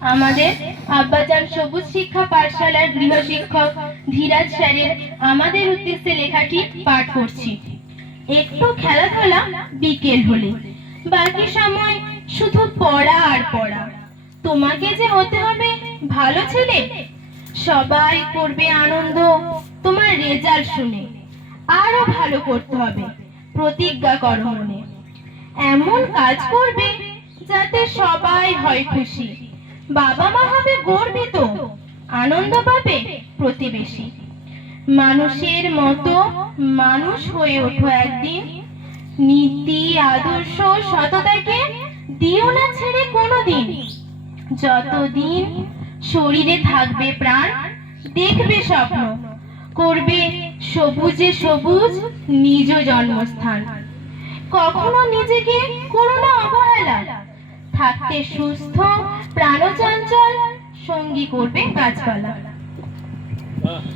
আমাদের আব্বাজান সবুজ শিক্ষা পাঠশালার গৃহশিক্ষক ধীরাজ স্যারের আমাদের উদ্দেশ্যে লেখাটি পাঠ করছি। একটু খেলাধুলা বিকেল হলে, বাকি সময় শুধু পড়া আর পড়া। তোমাকে যে হতে হবে ভালো ছেলে, সবাই করবে আনন্দ তোমার রেজাল্ট শুনে। আরো ভালো করতে হবে, প্রতিজ্ঞা করো মনে। এমন কাজ করবে যাতে সবাই হয় খুশি, বাবা মা হবে গর্বিত, আনন্দ পাবে প্রতিবেশী। মানুষের মতো মানুষ হয়ে ওঠো একদিন, নীতি আদর্শ সততাকে দিও না ছেড়ে কোনোদিন। যতদিন শরীরে থাকবে প্রাণ, দেখবে স্বপ্ন, করবে সবুজে সবুজ নিজ জন্মস্থান। কখনো নিজেকে করো না অবহেলা, থাকতে সুস্থ প্রাণচঞ্চল, সঙ্গী করবে গাছপালা।